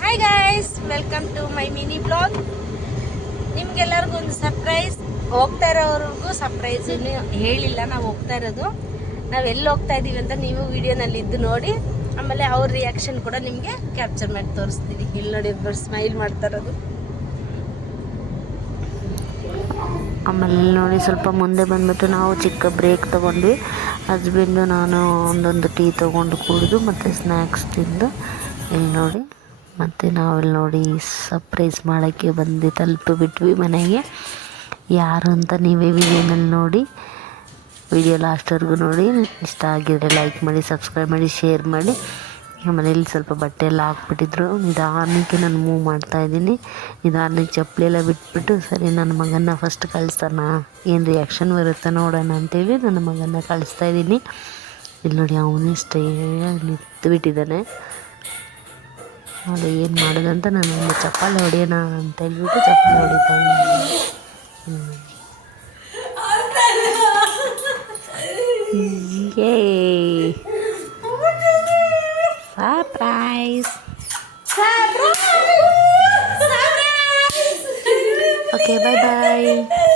Hi guys, welcome to my mini blog. ನಿಮ್ಗೆಲ್ಲರಿಗೂ ಒಂದು surprise. ಹೋಗ್ತಾ ಇರೋವ್ರಿಗೂ ಸರ್ಪ್ರೈಸ್ ಇನ್ನೂ ಹೇಳಿಲ್ಲ. ನಾವು ಹೋಗ್ತಾ ಇರೋದು, ನಾವು ಎಲ್ಲಿ ಹೋಗ್ತಾ ಇದ್ದೀವಿ ಅಂತ ನೀವು ವಿಡಿಯೋನಲ್ಲಿ ಇದ್ದು ನೋಡಿ. ಆಮೇಲೆ ಅವ್ರ ರಿಯಾಕ್ಷನ್ ಕೂಡ ನಿಮಗೆ ಕ್ಯಾಪ್ಚರ್ ಮಾಡಿ ತೋರಿಸ್ತೀವಿ. ಇಲ್ಲಿ ನೋಡಿ ಒಬ್ಬರು ಸ್ಮೈಲ್ ಮಾಡ್ತಾ ಇರೋದು. ಆಮೇಲೆ ನೋಡಿ ಸ್ವಲ್ಪ ಮುಂದೆ ಬಂದುಬಿಟ್ಟು ನಾವು ಚಿಕ್ಕ ಬ್ರೇಕ್ ತೊಗೊಂಡ್ವಿ. ಹಸ್ಬೆಂಡು ನಾನು ಒಂದೊಂದು ಟೀ ತೊಗೊಂಡು ಕುಡಿದು ಮತ್ತು ಸ್ನ್ಯಾಕ್ಸ್ ತಿಂದು ಇಲ್ಲಿ ನೋಡಿ ಮತ್ತು ನಾವಿಲ್ಲಿ ನೋಡಿ ಸರ್ಪ್ರೈಸ್ ಮಾಡೋಕ್ಕೆ ಬಂದು ತಲುಪಿಬಿಟ್ವಿ ಮನೆಗೆ. ಯಾರು ಅಂತ ನೀವೇ ವಿಡಿಯೋನಲ್ಲಿ ನೋಡಿ. ವಿಡಿಯೋ ಲಾಸ್ಟ್ವರೆಗೂ ನೋಡಿ. ಇಷ್ಟ ಆಗಿದ್ರೆ ಲೈಕ್ ಮಾಡಿ, ಸಬ್ಸ್ಕ್ರೈಬ್ ಮಾಡಿ, ಶೇರ್ ಮಾಡಿ. ಮನೇಲಿ ಸ್ವಲ್ಪ ಬಟ್ಟೆ ಎಲ್ಲ ಹಾಕ್ಬಿಟ್ಟಿದ್ರು. ನಿಧಾನಕ್ಕೆ ನಾನು ಮೂವ್ ಮಾಡ್ತಾಯಿದ್ದೀನಿ. ನಿಧಾನಕ್ಕೆ ಚಪ್ಪಲಿ ಎಲ್ಲ ಬಿಟ್ಬಿಟ್ಟು ಸರಿ ನನ್ನ ಮಗನ ಫಸ್ಟ್ ಕಳಿಸ್ತಾನ, ಏನು ರಿಯಾಕ್ಷನ್ ಬರುತ್ತೆ ನೋಡೋಣ ಅಂತೇಳಿ ನನ್ನ ಮಗನ ಕಳಿಸ್ತಾಯಿದ್ದೀನಿ. ಇಲ್ಲಿ ನೋಡಿ ಅವನೇ ಸ್ಟೇ ನಿಂತು ಬಿಟ್ಟಿದ್ದಾನೆ. ನೋಡಿ ಏನು ಮಾಡೋದಂತ ನಾನು ಒಂದು ಚಪ್ಪಾಳೆ ಹೊಡೆಯೋಣ ಅಂತ ಹೇಳ್ಬಿಟ್ಟು ಚಪ್ಪಾಳೆ ಹೊಡಿತಾ ಇದ್ದೀನಿ. Yay! Surprise! Okay, bye-bye.